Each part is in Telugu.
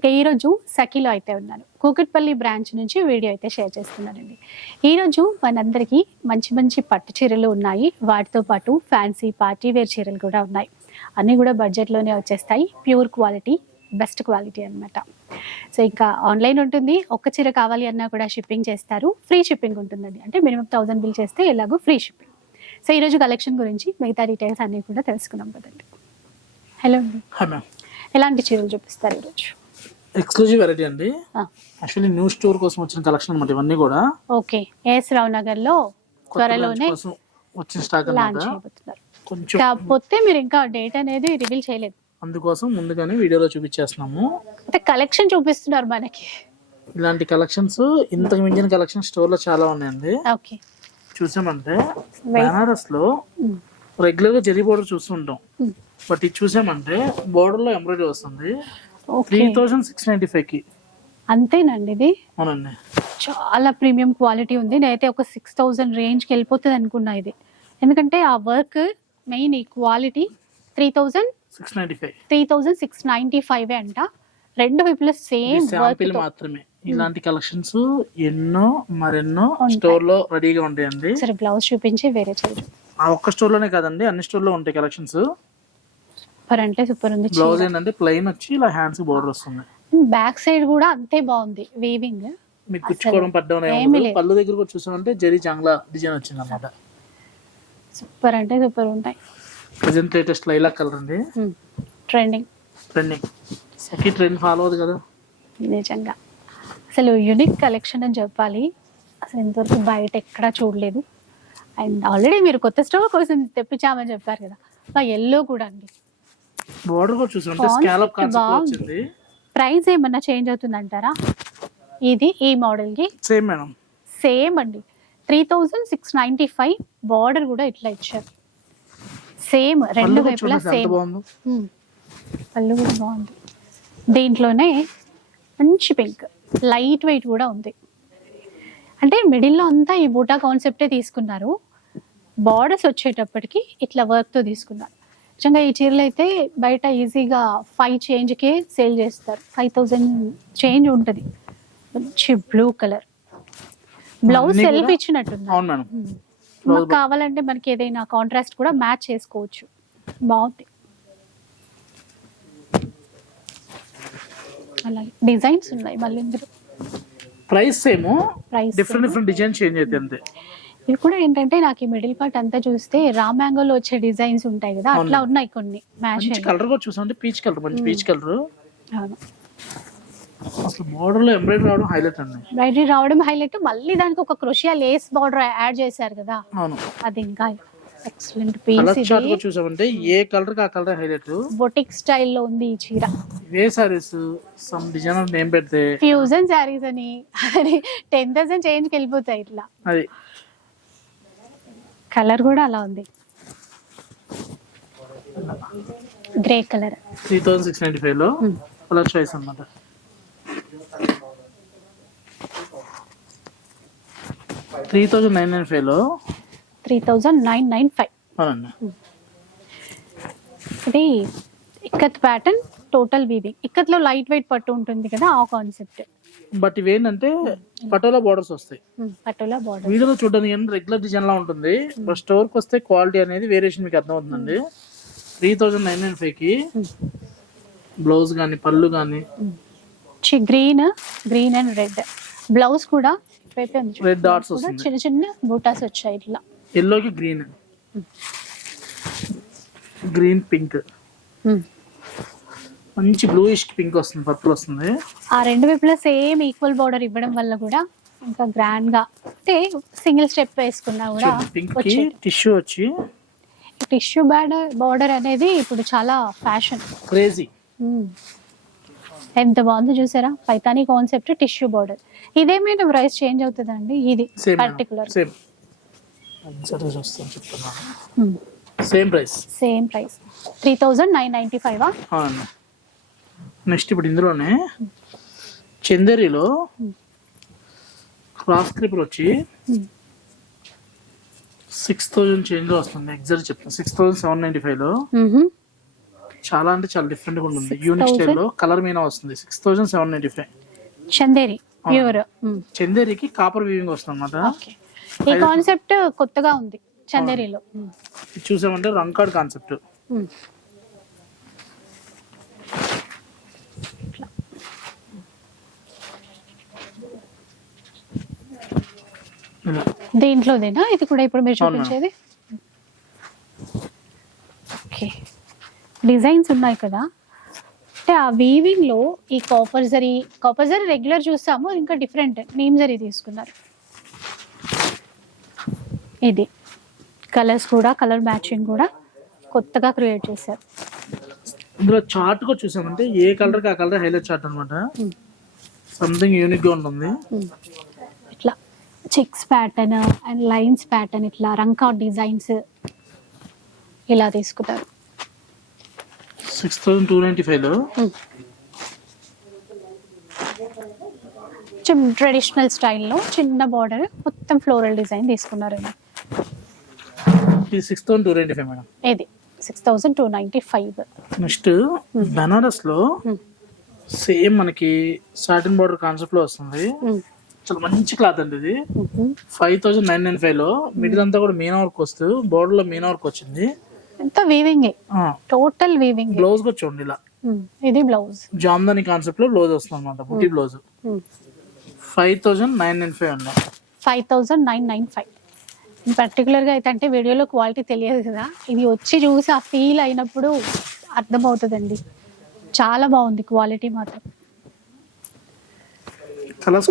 ఇక ఈరోజు సఖీలో అయితే ఉన్నాను కూకట్పల్లి బ్రాంచ్ నుంచి వీడియో అయితే షేర్ చేస్తున్నానండి ఈరోజు మనందరికీ మంచి మంచి పట్టు చీరలు ఉన్నాయి. వాటితో పాటు ఫ్యాన్సీ పార్టీ వేర్ చీరలు కూడా ఉన్నాయి. అన్నీ కూడా బడ్జెట్లోనే వచ్చేస్తాయి. ప్యూర్ క్వాలిటీ బెస్ట్ క్వాలిటీ అన్నమాట. సో ఇంకా ఆన్లైన్ ఉంటుంది. ఒక్క చీర కావాలి అన్నా కూడా షిప్పింగ్ చేస్తారు. ఫ్రీ షిప్పింగ్ ఉంటుందండి. అంటే మినిమం థౌసండ్ బిల్ చేస్తే ఎలాగో ఫ్రీ షిప్పింగ్. సో ఈరోజు కలెక్షన్ గురించి మిగతా డీటెయిల్స్ అన్నీ కూడా తెలుసుకున్నాం కదండి. హలో అండి. చీరలు చూపిస్తారు ఈరోజు? ఎక్స్క్లూజివ్ వెరైటీ అండి. యాక్చువల్లీ న్యూ స్టోర్ కోసం వచ్చిన కలెక్షన్ అనమాట ఇవన్నీ కూడా. ఓకే. ఎస్ రావు నగర్లో త్వరలోనే వచ్చిన స్టాక్ లాంచ్ చేయబోతున్నారు. కొంచెం కాకపోతే మీరు ఇంకా డేట్ అనేది రివీల్ చేయలేదు. అందుకోసం ముందుగానే వీడియోలో చూపించేస్తున్నాము. అంటే కలెక్షన్ చూపిస్తున్నారు మనకి. ఇలాంటి కలెక్షన్స్ ఇంతకు మించిన కలెక్షన్ స్టోర్లో చాలా ఉన్నాయండి. ఓకే. చూసామంటే. బనారస్లో రెగ్యులర్గా జరీ బోర్డర్ చూస్తుంటాం. Hmm. బట్ ఇది చూసామంటే బోర్డర్లో ఎంబ్రాయిడరీ వస్తుంది. త్రీ థౌసండ్ సిక్స్ నైన్టీ ఫైవ్కి. అంతేనండి ఇది? అవునండి. చాలా ప్రీమియం క్వాలిటీ ఉంది. నేనైతే ఒక సిక్స్ థౌజండ్ రేంజ్కి వెళ్ళిపోతుంది అనుకున్నా ఇది. ఎందుకంటే ఆ వర్క్ మెయిన్ ఈ quality three thousand six ninety five. Three thousand six ninety five అంట. రెండు వైపులా సేమ్ వర్క్ మాత్రమే. ఇలాంటి కలెక్షన్స్ ఎన్నో మరెన్నో స్టోర్లో రెడీగా ఉంటాయండి. సరే బ్లౌజ్ చూపించి వేరే చేయరు ఆ ఒక్క స్టోర్లోనే కాదండి అన్ని స్టోర్లో ఉంటాయి కలెక్షన్స్. సూపర్ అంటే సూపర్ ఉంది బ్లౌజ్ ఏంటంటే ప్లెయిన్ వచ్చి ఇలా హ్యాండ్స్ బోర్డర్ వస్తుంది. బ్యాక్ సైడ్ కూడా అంతే బాగుంది వీవింగ్ మీకు కుచ్చుకోవడం పడ్డం. పళ్ళు దగ్గర కూడా చూసామంటే జరీ జంగ్లా డిజైన్ వచ్చింది అనమాట సూపర్ అంటే సూపర్ ఉంటాయి. ప్రజెంట్ లేటెస్ట్ లైలాక్ కలర్ అండి. Trending trending Sakhi trend follow అవుతుంది కదా? నిజంగా. అసలు యునిక్ కలెక్షన్ అని చెప్పాలి. అసలు ఇంతవరకు బయట ఎక్కడా చూడలేదు. అండ్ ఆల్రెడీ మీరు కొత్త స్టవ్ కోసం తెప్పించామని చెప్పారు కదా. ఎల్లో కూడా అండి. బోర్డర్ కూడా Concept స్కాలప్ కాన్సెప్ట్. వచ్చింది. ప్రైస్ ఏమన్నా చేంజ్ అవుతుందంటారా ఇది ఈ మోడల్కి సేమ్ మేడం సేమ్ అండి. Three thousand six ninety five border కూడా ఇట్లా ఇచ్చారు. సేమ్ రెండు వైపులా సేమ్ పళ్ళు కూడా బాగుంది. దీంట్లోనే మంచి పింక్ లైట్ వెయిట్ కూడా ఉంది. అంటే మిడిల్లో అంతా ఈ బూటా కాన్సెప్టే తీసుకున్నారు. బార్డర్స్ వచ్చేటప్పటికి ఇట్లా వర్క్తో తీసుకున్నారు. నిజంగా ఈ చీరలు అయితే బయట ఈజీగా ఫైవ్ చేంజ్కే సేల్ చేస్తారు. ఫైవ్ థౌజండ్ చేంజ్ ఉంటుంది. మంచి బ్లూ కలర్ బ్లౌజ్ సెల్ఫ్ ఇచ్చినట్టుంది అవును మేడం. మాకు కావాలంటే మనకి ఏదైనా కాంట్రాస్ట్ కూడా మ్యాచ్ చేసుకోవచ్చు. బాగుంది. అలాగే డిజైన్స్ ఉన్నాయి మళ్ళీ ఇందులో. Price same price different different design change అయితే అంతే. ఇది కూడా ఏంటంటే నాకు ఈ మిడిల్ పార్ట్ అంతా చూస్తే రా మ్యాంగోలో వచ్చే డిజైన్స్ ఉంటాయి కదా అట్లా. ఉన్నాయి కొన్ని మ్యాచ్ కలర్ కూడా చూసామంటే పీచ్ కలర్ మంచి పీచ్ కలర్ అవును. అసలు బోర్డర్లో ఎంబ్రాయిడరీ రావడం హైలైట్ అండి. బ్రైడరీ రావడం హైలైట్ మళ్ళీ దానికి ఒక క్రోషియా లేస్ బార్డర్ యాడ్ చేశారు కదా. అవును. అది ఇంకా ఎక్సలెంట్ పీస్ ఇది. చూసామంటే ఏ కలర్కి ఆ కలర్ హైలైట్ బొటిక్ స్టైల్లో ఉంది ఈ చీర. ఇవే సారీస్ సమ్ డిజైనర్ నేమ్ పెడితే ఫ్యూజన్ శారీస్ అని అది టెన్ థౌసండ్ చేంజ్కి వెళ్ళిపోతాయి ఇట్లా. అది. కలర్ కూడా అలా ఉంది. Grey colour. Three thousand six ninety ఫైవ్లో కలర్ చాయిస్ అనమాట త్రీ థౌజండ్ నైన్ నైన్ ఫైవ్లో three thousand nine nine five. అవునండి. ఇది ఇక్కత్ ప్యాటర్న్ టోటల్ వీవింగ్ ఇక్కత్లో లైట్ వెయిట్ పట్టు ఉంటుంది కదా ఆ కాన్సెప్ట్ బట్ ఇవేంటంటే పటోలా బోర్డర్స్ వస్తాయి. పట్టులా బార్డర్ వీడియోలో చూడడానికి ఏంటంటే రెగ్యులర్ డిజైన్ లా ఉంటుంది. బట్ స్టోర్కి వస్తే క్వాలిటీ అనేది వేరియేషన్ మీకు అర్థమవుతుందండి త్రీ థౌజండ్ నైన్ నైన్ ఫైవ్కి బ్లౌజ్ కానీ పళ్ళు కానీ green green and red blouse కూడా. రెడ్ డాట్స్ కూడా వస్తుంది చిన్న చిన్న బూటాస్ వచ్చాయి ఇట్లా ఎల్లోకి గ్రీన్ గ్రీన్ పింక్ మంచి బ్లూయిష్ పింక్ వస్తుంది పర్పుల్ వస్తుంది. ఆ రెండు వైపులా సేమ్ ఈక్వల్ బార్డర్ ఇవ్వడం వల్ల కూడా ఇంకా గ్రాండ్గా అంటే సింగిల్ స్టెప్ వేసుకున్నా కూడా పింక్ టిష్యూ వచ్చి టిష్యూ బార్డర్ బార్డర్ అనేది ఇప్పుడు చాలా ఫ్యాషన్ క్రేజీ ఎంత బాగుందో చూసారా? పైతానీ కాన్సెప్ట్ టిష్యూ బార్డర్ ఇదేమైనా ప్రైస్ చేంజ్ అవుతుందండి ఇది particular same same price same price three thousand nine ninety five next ఇప్పుడు ఇందులోనే చందేరిలో క్రాస్ క్రిపర్ వచ్చి సిక్స్ థౌజండ్ చేంజ్ వస్తుంది. ఎగ్జాక్ట్ చెప్తాను సిక్స్ థౌజండ్ సెవెన్ నైన్టీ ఫైవ్లో చాలా అంటే చాలా డిఫరెంట్గా ఉంటుంది. 6,000? యూనిక్ స్టైల్లో కలర్ మీనా వస్తుంది. Six thousand seven ninety five. Chanderi pure. చందేరికి copper weaving వస్తుంది అనమాట ఓకే. ఈ కాన్సెప్ట్ కొత్తగా ఉంది చందేరిలో. చూసామంటే రంకాడ్ కాన్సెప్ట్. దీంట్లోదేనా? ఇది కూడా ఇప్పుడు మీరు. చూపించేది? ఓకే. డిజైన్స్ ఉన్నాయి కదా. అంటే ఆ వీవింగ్లో ఈ copper zari copper zari regular చూస్తాము ఇంకా డిఫరెంట్ నీమ్ జరీ తీసుకున్నారు. ఇది. కలర్స్ కూడా కలర్ మ్యాచింగ్ కూడా కొత్తగా క్రియేట్ చేశారు. ఇందులో చార్ట్ కూడా చూసామంటే ఏ కలర్కి ఆ కలర్ హైలైట్ చార్ట్ అనమాట. సంథింగ్ యూనిక్గా ఉంటుంది. ఇట్లా. Checks pattern and lines pattern ఇట్లా రంకౌట్ డిజైన్స్ ఇలా తీసుకుంటారు. సిక్స్ థౌజండ్ టూ నైన్టీ ఫైవ్లో కొంచెం ట్రెడిషనల్ స్టైల్లో చిన్న బార్డర్ మొత్తం ఫ్లోరల్ డిజైన్ తీసుకున్నారు. ఇది six thousand two ninety five madam. ఇది six thousand two ninety five next బనారస్లో same మనకి సాటిన్ బార్డర్ కాన్సెప్ట్లో వస్తుంది. చాలా మంచి క్లాత్ అండి ఇది. ఫైవ్ థౌసండ్ నైన్ నైన్ ఫైవ్లో మిడిల్ అంతా కూడా మీనా వర్క్ వస్తూ బోర్డర్లో మీనా వర్క్ వచ్చింది. ఎంత వీవింగ్ టోటల్ వీవింగ్ బ్లౌజ్ కూడా చూడండి ఇలా. ఇది బ్లౌజ్ జామ్దాని కాన్సెప్ట్లో బ్లౌజ్ వస్తుంది అనమాట butti blouse five thousand nine nine five అండి five thousand nine nine five. పర్టికులర్గా అయితే అంటే వీడియోలో క్వాలిటీ తెలియదు కదా. ఇది వచ్చి చూసి ఆ ఫీల్ అయినప్పుడు అర్థమవుతుందండి. చాలా బాగుంది క్వాలిటీ మాత్రం.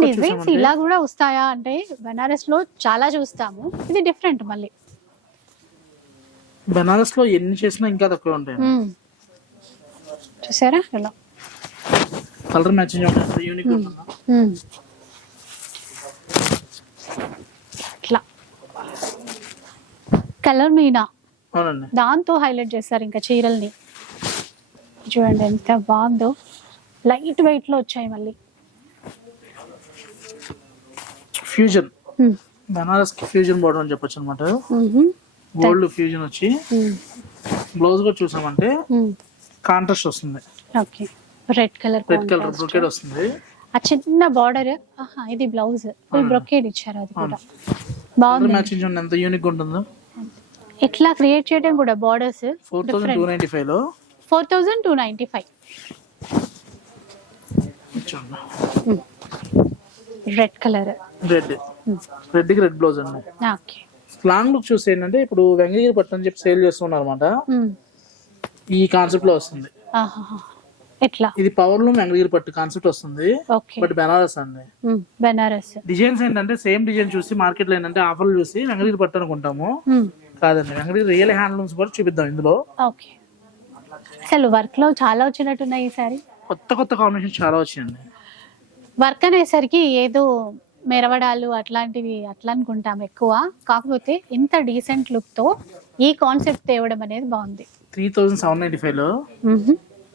డిజైన్స్ ఇలా కూడా వస్తాయా? అంటే బనారస్లో చాలా చూస్తాము. ఇది డిఫరెంట్ మళ్ళీ. బనారస్లో ఎన్ని చేసినా ఇంకా తక్కువ ఉంటాయి మ్మ్. చూసారా? ఇలా. Colour matching unique. ఇట్లా కలర్ మీనా దాంతో హైలైట్ చేస్తారు ఇంకా చీరల్ని. చూడండి ఎంత బాగుందో. లైట్ వెయిట్లో వచ్చాయి మళ్ళీ. ఫ్యూజన్. బనారస్కి ఫ్యూజన్ బోర్డర్ అని చెప్పొచ్చు అనమాట. గోల్డ్ ఫ్యూజన్ వచ్చి. బ్లౌజ్ కూడా చూసామంటే. కాంట్రాస్ట్ వస్తుంది. Okay red colour red colour brocade వస్తుంది. ఆ చిన్న బార్డర్ ఇది బ్లౌజ్ ఫుల్ బ్రొకేడ్ ఇచ్చారు అది కూడా. బాగుంది. మ్యాచింగ్ చూడండి ఎంత యూనిక్ ఉంటుందో. ఇట్లా క్రియేట్ చేయడం కూడా borders four thousand two ninety ఫైవ్లో. Four thousand two ninety five red colour. Red రెడ్కి red blouse అండి. ఓకే లాంగ్ లుక్ చూసి ఏంటంటే ఇప్పుడు వెంకటగిరి పట్టు అని చెప్పి సేల్ చేస్తున్నారు అనమాట ఈ కాన్సెప్ట్లో వస్తుంది. ఎట్లా? ఇది పవర్ లూమ్ వెంకటగిరి పట్టు కాన్సెప్ట్ వస్తుంది. ఓకే బట్ బెనారస్ అండి. బెనారస్ డిజైన్స్ ఏంటంటే సేమ్ డిజైన్ చూసి మార్కెట్లో ఏంటంటే ఆఫర్లు చూసి వెంకటగిరి పట్టు అనుకుంటాము. కాదండి వెంకటగిరి రియల్ హ్యాండ్లూమ్స్ కూడా చూపిద్దాం ఇందులో. ఓకే అసలు వర్క్లో చాలా వచ్చినట్టున్నాయి ఈసారి కొత్త కొత్త కాంబినేషన్ చాలా వచ్చిందండి వర్క్ అనేసరికి ఏదో మెరవడాలు అట్లాంటివి అట్లా అనుకుంటాం ఎక్కువ. కాకపోతే ఇంత డీసెంట్ లుక్తో ఈ కాన్సెప్ట్ తేవడం అనేది బాగుంది. త్రీ థౌసండ్ సెవెన్ నైన్టీ ఫైవ్లో?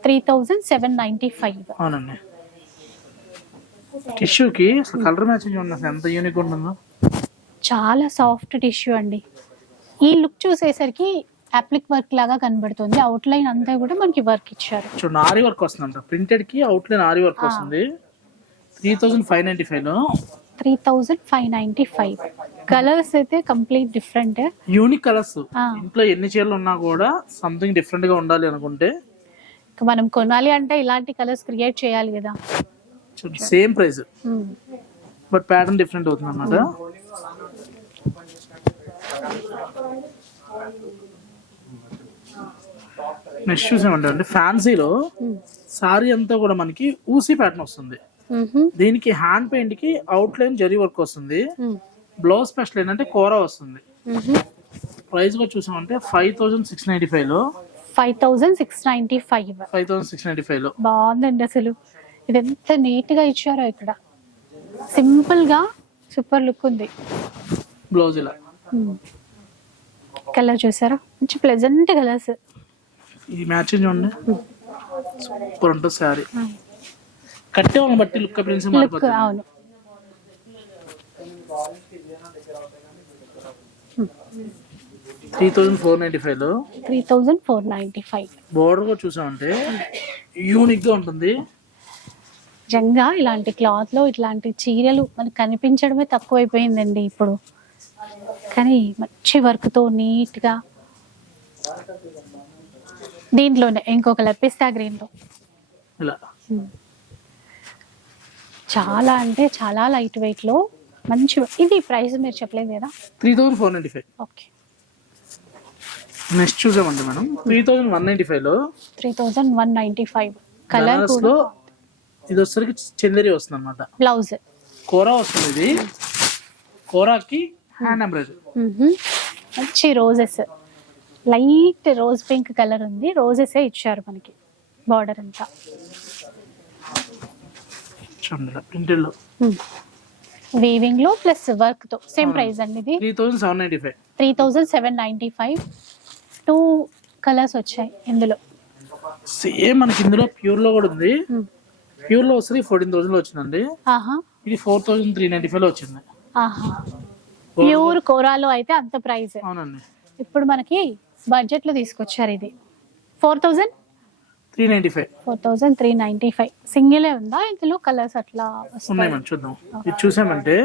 Three thousand seven ninety five. అవునండి. టిష్యూకి కలర్ మ్యాచింగ్ ఎంత యూనిక్ ఉంటుందో. చాలా సాఫ్ట్ టిష్యూ అండి. ఈ లుక్ చూసేసరికి అప్లిక్ వర్క్ లాగా కనబడుతుంది. అవుట్ లైన్ అంతా కూడా మనకి వర్క్ ఇచ్చారు. చూడండి ఆరి వర్క్ వస్తుందంట. ప్రింటెడ్కి అవుట్ లైన్ ఆరి వర్క్ వస్తుంది. Three thousand five ninety five three thousand five ninety five. Colours అయితే కంప్లీట్ డిఫరెంట్ యూనిక్ కలర్స్. ఇంట్లో ఎన్ని చీరలు ఉన్నా కూడా సంథింగ్ డిఫరెంట్గా ఉండాలి అనుకుంటే. మనం కొనాలి అంటే ఇలాంటి కలర్స్ క్రియేట్ చేయాలి కదా. Same price Hmm. But pattern different అవుతుంది అన్నమాట నెక్స్ట్ చూసామంటే అంటే ఫ్యాన్సీలో సారీ అంతా కూడా మనకి ఊసీ ప్యాటర్న్ వస్తుంది. దీనికి హ్యాండ్ పెయింట్కి అవుట్ లైన్ జరీ వర్క్ వస్తుంది. బ్లౌజ్ స్పెషల్ ఏంటంటే కోరా వస్తుంది. ప్రైస్ కూడా చూసామంటే ఫైవ్ థౌసండ్ సిక్స్ నైన్టీ ఫైవ్లో. Five thousand six ninety five. Five thousand six ninety ఫైవ్లో. బాగుందండి అసలు. ఇది ఎంత నీట్గా ఇచ్చారో ఇక్కడ. సింపుల్గా సూపర్ లుక్ ఉంది. బ్లౌజ్ ఇలా. కలర్ చూసారా? మంచి ప్లెజెంట్ కలర్స్. ఇది మ్యాచింగ్ చూడండి. సూపర్ ఉంటుంది శారీ. కట్టే వాళ్ళని బట్టి లుక్ ప్రిన్స్ లుక్ మారిపోతుంది. అవును. త్రీ థౌసండ్ ఫోర్ నైన్టీ ఫైవ్లో three thousand four ninety five. Border కూడా చూసామంటే యూనిక్గా ఉంటుంది. నిజంగా ఇలాంటి క్లాత్లో ఇట్లాంటి చీరలు మనకు కనిపించడమే తక్కువైపోయిందండి ఇప్పుడు. కానీ మంచి వర్క్తో నీట్గా దీంట్లోనే ఇంకొక లెప్పిస్తా గ్రీన్లో ఇలా చాలా అంటే చాలా లైట్ వెయిట్లో మంచి ఇది ప్రైస్ మీరు చెప్పలేదు కదా? Three thousand four ninety five okay next చూసామండి మనం. త్రీ థౌసండ్ వన్ నైన్టీ ఫైవ్లో three thousand one ninety five కలర్లో ఇది వచ్చేసరికి చందేరి వస్తుంది అనమాట బ్లౌజ్ కోరా వస్తుంది ఇది. కోరాకి హ్యాండ్ ఎంబ్రాయిడరీ మంచి roses light rose pink colour ఉంది. రోజెస్ ఇచ్చారు మనకి. బార్డర్ అంతా. ఇలా ప్రింటెడ్లో వీవింగ్లో ప్లస్ వర్క్తో సేమ్ ప్రైస్ అండి ఇది? Three thousand seven ninety five three thousand seven ninety five two colours వచ్చాయి ఇందులో. సేమ్ మనకి ఇందులో ప్యూర్లో కూడా ఉంది. Hmm. ప్యూర్లో వస్తుంది ఫోర్టీన్ థౌసండ్లో వచ్చిందండి. ఆహా. ఇది ఫోర్ థౌసండ్ త్రీ నైన్టీ ఫైవ్లో వచ్చింది. ఆహా. ప్యూర్ కోరాలో అయితే అంత ప్రైస్ అవునండి. ఇప్పుడు మనకి బడ్జెట్లో తీసుకొచ్చారు ఇది. Four thousand three ninety five four thousand three ninety five. సింగిలే ఉందా? ఇందులో కలర్స్ అట్లా ఉన్నాయి మనం చూద్దాం. ఇది చూసామంటే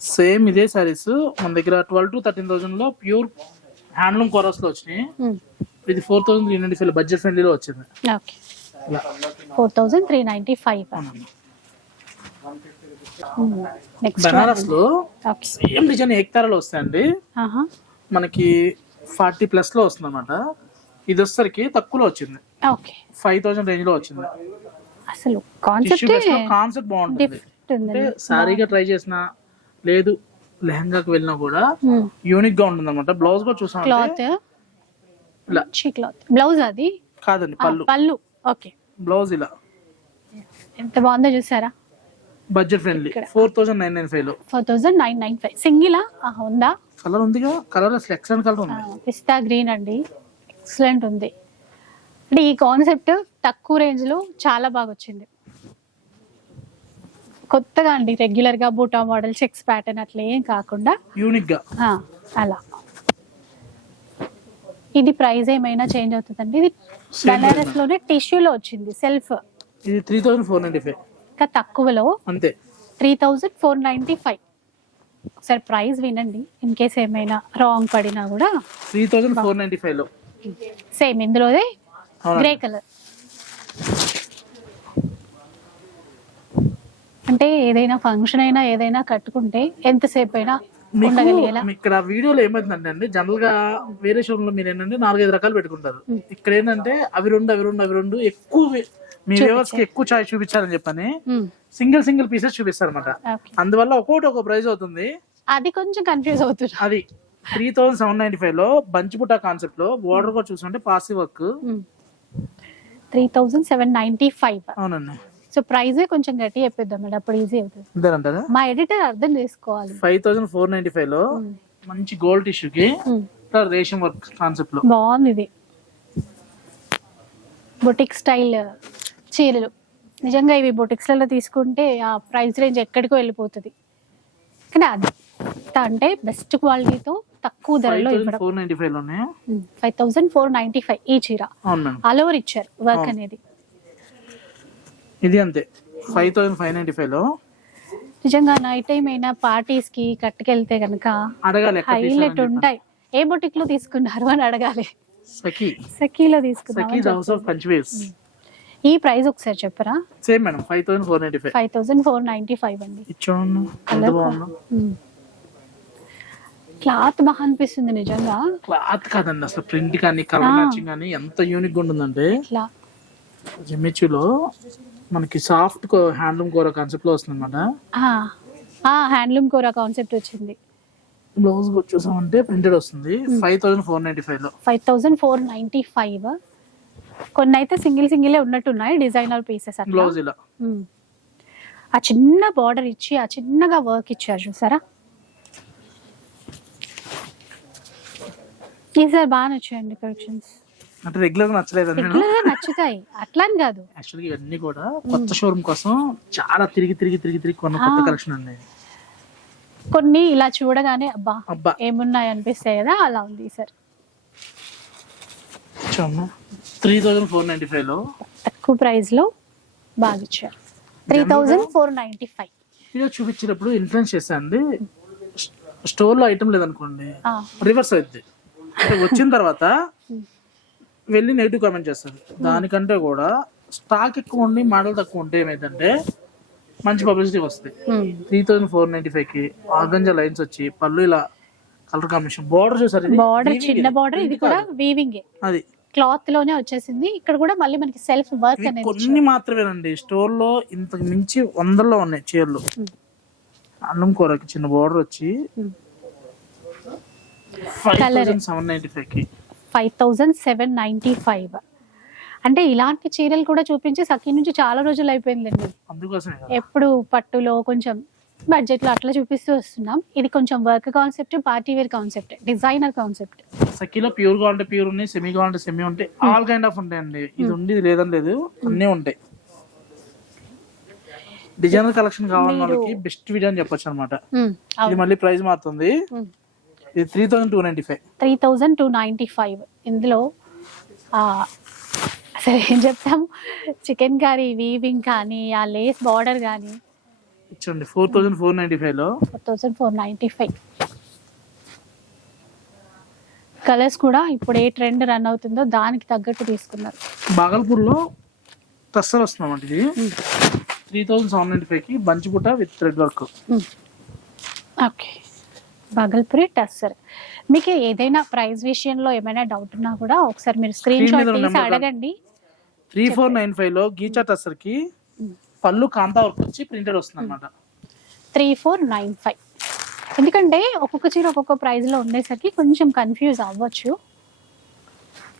సేమ్ ఇదే సారీస్ మన దగ్గర ట్వెల్వ్ టు థర్టీన్ థౌసండ్లో ప్యూర్ హ్యాండ్లూమ్ కోరస్లో వచ్చినాయి ఇది four thousand three ninety five budget ఫ్రెండ్లీలో వచ్చింది. Four thousand three ninety five. బనారస్లో same design ఏకతారాలు వస్తాయండి. మనకి ఫార్టీ ప్లస్లో వస్తుంది అనమాట ఇది వచ్చేసరికి తక్కువలో వచ్చింది. ఓకే. ఫైవ్ థౌసండ్ రేంజ్లో వచ్చింది. అసలు కాన్సెప్ట్ బాగుంటుంది. సారీగా ట్రై చేసినా లేదు లెహంగాకి వెళ్ళినా కూడా యూనిక్గా ఉంటుంది అనమాట బ్లౌజ్ కూడా చూసాం క్లాత్ క్లాత్ బ్లౌజ్ అది? కాదండి పళ్ళు. పళ్ళు. ఓకే. బ్లౌజ్ ఇలా. ఎంత బాగుందో చూసారా? Budget friendly four thousand nine nine ఫైవ్లో. Four thousand nine nine five సింగిలా ఉందా? కలర్ ఉందిగా? కలర్ అసలు ఎక్సలెంట్ కలర్ ఉంది. పిస్తా గ్రీన్ అండి. ఎక్సలెంట్ ఉంది. అంటే ఈ కాన్సెప్ట్ తక్కువ రేంజ్లో చాలా బాగా వచ్చింది. కొత్తగా అండి రెగ్యులర్గా బూటా మోడల్ చెక్స్ ప్యాటర్న్ అట్లా ఏం కాకుండా. యూనిక్గా. ఆ, అలా. ఇది ప్రైస్ ఏమైనా చేంజ్ అవుతుందండి? ఇది బనారస్లోనే టిష్యూలో వచ్చింది సెల్ఫ్ ఇది three thousand four ninety five ఇంకా తక్కువలో అంతే. Three thousand four ninety five ఒకసారి ప్రైస్ వినండి ఇన్ కేస్ ఏమైనా రాంగ్ పడినా కూడా. Three thousand four ninety same ఇందులోదే అవునండి. గ్రే కలర్ అంటే ఏదైనా ఫంక్షన్ అయినా ఏదైనా కట్టుకుంటే ఎంతసేపు అయినా ఉండగలిగేలా. ఇక్కడ వీడియోలో ఏమైందంటే అండి జనరల్గా వేరే షోప్లో మీరు ఏంటంటే నాలుగైదు రకాలు పెట్టుకుంటారు. ఇక్కడ ఏంటంటే అవి రెండు అవి రెండు అవి రెండు ఎక్కువ మీ వ్యూవర్స్కి ఎక్కువ చాయిస్ చూపించాలని చెప్పని. సింగిల్ సింగిల్ పీసెస్ చూపిస్తారు అనమాట అందువల్ల ఒక్కొక్కటి ఒక ప్రైస్ అవుతుంది. అది కొంచెం కన్ఫ్యూజ్ అవుతున్నా అది. త్రీ థౌసండ్ సెవెన్ నైన్టీ ఫైవ్లో బంచిపుట కాన్సెప్ట్లో బోర్డర్ కూడా చూసుకుంటే పాసి work. Three thousand seven ninety five. అవునండి. సో ప్రైజే కొంచెం గట్టి చెప్పిద్దాం మేడం అప్పుడు ఈజీ అవుతుంది. అంతేనంటారా? మా ఎడిటర్ అర్థం చేసుకోవాలి. ఫైవ్ థౌసండ్ ఫోర్ నైన్టీ ఫైవ్లో మంచి గోల్డ్ టిష్యూ కి మ్మ్. రేషం వర్క్ కాన్సెప్ట్లో బాగుంది ఇది. బొటిక్ స్టైల్ చీరలు. నిజంగా ఇవి బొటిక్స్లలో తీసుకుంటే ఆ ప్రైస్ రేంజ్ ఎక్కడికో వెళ్ళిపోతుంది. కానీ అది అంటే బెస్ట్ క్వాలిటీతో తక్కువ ధరలో ఇవ్వడం four ninety ఫైవ్లోనే? Five thousand four ninety five ఈ చీర. ఆల్ ఓవర్ ఇచ్చారు వర్క్. అనేది. ఇది అంతే. ఫైవ్ థౌసండ్ ఫైవ్ నైన్టీ ఫైవ్లో? నిజంగా నైట్ టైం అయినా పార్టీస్కి కట్టుకెళ్తే ఎక్కడ హైలైట్. ఉంటాయి. ఏ బొటిక్లో తీసుకున్నారు అని అడగాలి. సఖీ. సఖీలో సఖీ తీసుకున్నాం ఈ ప్రైస్ ఒకసారి చెప్పరా? Same madam five thousand four ninety five. Five thousand four ninety five అండి. ఇచ్చాను క్లాత్ బాగా అనిపిస్తుంది నిజంగా. క్లాత్ కాదండి అసలు ప్రింట్ కానీ కలర్. మ్యాచింగ్ కానీ ఎంత యూనిక్గా ఉంటుందంటే ఇట్లా జిమ్మిచ్చులో మనకి సాఫ్ట్ హ్యాండ్లూమ్ కూర కాన్సెప్ట్లో వస్తుంది అనమాట హ్యాండ్లూమ్ కూర కాన్సెప్ట్ వచ్చింది. బ్లౌజ్ చూసామంటే ప్రింటెడ్ వస్తుంది. ఫైవ్ థౌసండ్ ఫోర్ నైన్టీ ఫైవ్లో. Five thousand four ninety five కొన్ని అయితే సింగిల్ సింగిలే ఉన్నట్టున్నాయి డిజైనర్ పీసెస్ బ్లౌజ్ ఇలా. ఆ చిన్న బార్డర్ ఇచ్చి ఆ చిన్నగా వర్క్ ఇచ్చారు చూసారా? ఈసారి బాగా నచ్చాయండి కలెక్షన్స్. అంటే రెగ్యులర్ నచ్చలేదు రెగ్యులర్ నచ్చుతాయి. అట్లా అని కాదు యాక్చువల్గా ఇవన్నీ కూడా కొత్త షోరూమ్ కోసం చాలా తిరిగి తిరిగి తిరిగి తిరిగి కొన్న కొత్త. కలెక్షన్ అండి. కొన్ని ఇలా చూడగానే అబ్బా అబ్బా. ఏమున్నాయి అనిపిస్తాయి కదా అలా ఉంది ఈసారి త్రీ థౌజండ్ ఫోర్ నైన్టీ ఫైవ్లో తక్కువ ప్రైస్లో బాగా ఇచ్చారు. Three thousand four ninety five video చూపించేటప్పుడు influence చేశానండి స్టోర్లో ఐటమ్ లేదనుకోండి. రివర్స్ అవుద్ది. అంటే వచ్చిన తర్వాత వెళ్ళి నెగిటివ్ కామెంట్ చేస్తారు దానికంటే కూడా స్టాక్ ఎక్కువ ఉండి మోడల్ తక్కువ ఉంటే ఏమైందంటే మంచి పబ్లిసిటీ వస్తుంది. త్రీ థౌసండ్ ఫోర్ నైన్టీ ఫైవ్కి ఆర్గంజా లైన్స్ వచ్చి పళ్ళు ఇలా కలర్ కాంబినేషన్ బార్డర్ చూసారు? బార్డర్ చిన్న. బార్డర్ ఇది కూడా. వీవింగ్ అది. క్లాత్లోనే వచ్చేసింది. ఇక్కడ కూడా మళ్ళీ మనకి సెల్ఫ్ వర్క్ అనేది కొన్ని మాత్రమేనండి. స్టోర్లో ఇంతకు మించి వందల్లో ఉన్నాయి చీరలు. అన్నం కూరకి చిన్న బార్డర్ వచ్చి Hmm. Five seven five thousand seven అంటే ఇలాంటి చీరలు కూడా చూపించి సఖీ నుంచి చాలా రోజులు అయిపోయిందండి. ఎప్పుడు పట్టులో కొంచెం బడ్జెట్లో అట్లా చూపిస్తూ వస్తున్నాం. ఇది కొంచెం work concept party wear concept designer concept సఖీలో pure కావాలంటే ప్యూర్ ఉన్నాయి సెమీ కావాలంటే సెమీ ఉంటాయి. ఆల్ కైండ్ ఆఫ్ ఉంటాయండి. ఇది ఉంది లేదని లేదు. అన్నీ ఉంటాయి. డిజైనర్ కలెక్షన్ వాళ్ళకి బెస్ట్ వీడియో అని చెప్పొచ్చు అనమాట ఇది మళ్ళీ ప్రైస్ మారుతుంది. ఇది three thousand two ninety five three thousand two ninety five ఇందులో అసలు ఏం చెప్తాము చికెన్ కర్రీ వీవింగ్ కానీ ఆ లేస్ బార్డర్ కానీ. ఇచ్చండి ఫోర్ థౌసండ్ ఫోర్ నైన్టీ ఫైవ్లో. Four thousand four ninety five colours కూడా ఇప్పుడు ఏ ట్రెండ్ రన్ అవుతుందో దానికి తగ్గట్టు తీసుకున్నారు. బాగల్పూర్లో టస్సర్ వస్తున్నామండి ఇది. త్రీ థౌసండ్ సెవెన్ నైన్టీ ఫైవ్కి బంచి బుట్ట with thread work okay Bhagalpuri tussar మీకు ఏదైనా ప్రైస్ విషయంలో ఏమైనా డౌట్ ఉన్నా కూడా ఒకసారి మీరు స్క్రీన్ షాట్ తీసి అడగండి. త్రీ ఫోర్ నైన్ ఫైవ్లో గీచా టస్సర్కి పళ్ళు కాంతా వర్క్ వచ్చి ప్రింటెడ్ వస్తుంది అనమాట త్రీ ఫోర్ నైన్ ఫైవ్. ఎందుకంటే ఒక్కొక్క చీర ఒక్కొక్క ప్రైస్లో ఉండేసరికి కొంచెం కన్ఫ్యూజ్ అవ్వచ్చు.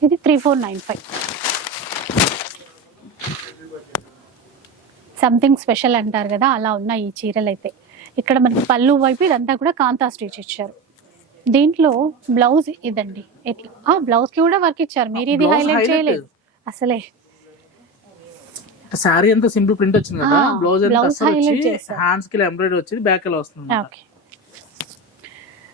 ఇది three four nine five. Something special అంటారు కదా అలా ఉన్నాయి ఈ చీరలు అయితే ఇక్కడ మనకి పళ్ళు వైపు ఇదంతా కూడా కాంతా స్టిచ్ ఇచ్చారు. దీంట్లో బ్లౌజ్ ఇదండి. ఎట్లా ఆ బ్లౌజ్కి కూడా వర్క్ ఇచ్చారు. మీరు ఇది హైలైట్. చేయలేదు. అసలే. శారీ అంతా సింపుల్ ప్రింట్ వచ్చింది కదా? బ్లౌజ్. హ్యాండ్స్కి ఎంబ్రాయిడరీ వచ్చి బ్యాక్ ఇలా వస్తుంది. ఓకే.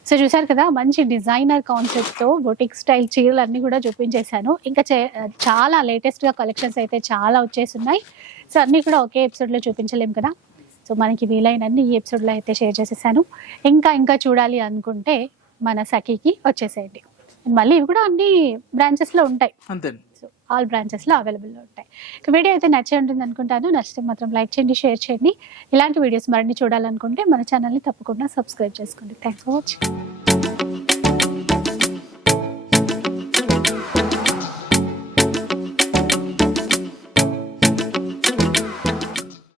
సో చూసారు కదా మంచి డిజైనర్ కాన్సెప్ట్తో బొటిక్ స్టైల్ చీరలు అన్ని కూడా చూపించేశాను. ఇంకా చాలా లేటెస్ట్గా కలెక్షన్స్ అయితే చాలా వచ్చేస్తున్నాయి సో అన్ని కూడా ఒకే ఎపిసోడ్లో చూపించలేం కదా? సో మనకి వీలైనన్ని ఈ ఎపిసోడ్లో అయితే షేర్ చేసేసాను. ఇంకా ఇంకా చూడాలి అనుకుంటే మన సఖీకి వచ్చేసేయండి. మళ్ళీ ఇవి కూడా అన్ని బ్రాంచెస్లో ఉంటాయి. అంతే. సో ఆల్ బ్రాంచెస్లో అవైలబుల్లో ఉంటాయి. ఇక వీడియో అయితే నచ్చే ఉంటుంది అనుకుంటాను. నచ్చితే మాత్రం లైక్ చేయండి షేర్ చేయండి. ఇలాంటి వీడియోస్ మరిన్ని చూడాలనుకుంటే మన ఛానల్ని తప్పకుండా సబ్స్క్రైబ్ చేసుకోండి. Thanks for watching